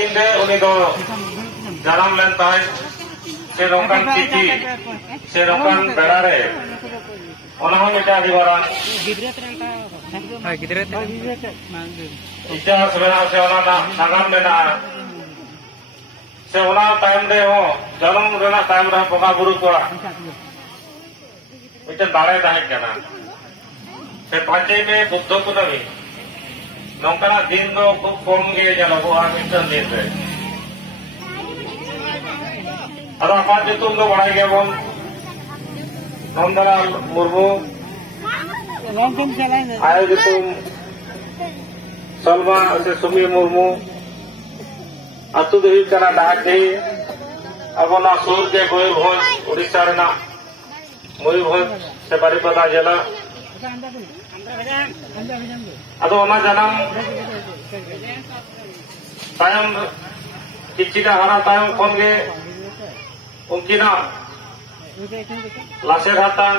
दिन रे उनी दो जानाम लेन ताहे से रोकान चिठी से रोकान बेड़ा रे ओना हो मिटा दिवारान इतिहास बेना से ओना नागाम लेना से ओना टाइम रे हो जन्म रेना टाइम रे बोगा गुरु को मिटे दाड़े ताहे केना से पांचे में बुद्ध को नवी नौकरा दिन दो खूब कम गे जलोगोआ मिटन दिन रे अरो आपा जुतुम दो बड़ाई गे बोल नंदलाल मुर्मू आयो जुतुम सलमा से सुमी मुर्मू अतु देवी कना डाके अब ना सूर के मयूरभंज उड़ीसा रेना मयूरभंज से बारीपदा जिला अदो ओना जानम तायम किचिका हरा तायम खन गे उनकिना लासेर हातां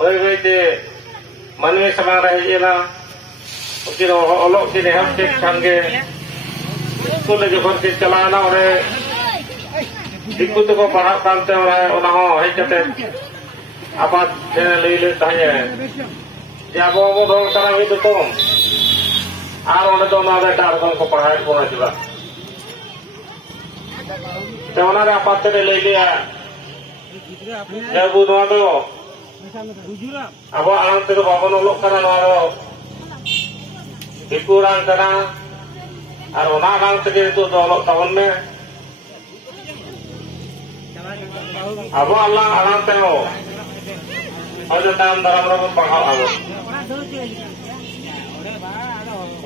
होय होयते मानवी समाज रे हेजेना उनकिन ओलोक की नेहम के खानगे स्कूल जखन के चलाना ओरे दिक्कु तो को पढ़ा कानते ओना हो हेज कते आबाद लई ले ताहे जे आबो आबो दो करा हुई तो आर ओने तो ना बेटा आर को पढ़ाई को चला ते ओना रे आपात रे ले लिया जब नवा दो आबो आराम ते बाबन ओलोक करा नवा दो दिकुरान करा आर ओना आराम ते तो ओलोक तावन में आबो अल्लाह आराम ते हो और ताम दाराम रो पढ़ाओ आबो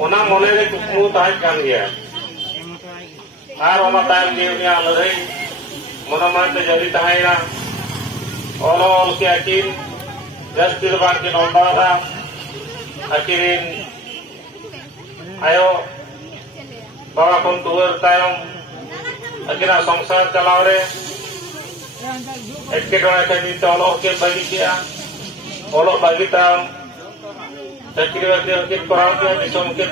ओना मोने रे कुकमु ताय कान गया आर ओना तायम दिया लड़ाई मोना माते जरी ताहेना ओल के अकिन जस्तिर बार के नंदा अकिरिन आयो बाबा कोन टूर तायम अकिना संसार चलाव रे एके डोना के नीते ओलो के बगी किया ओलो बगी ताम चाकरी बाकरी के कराव के दिसम के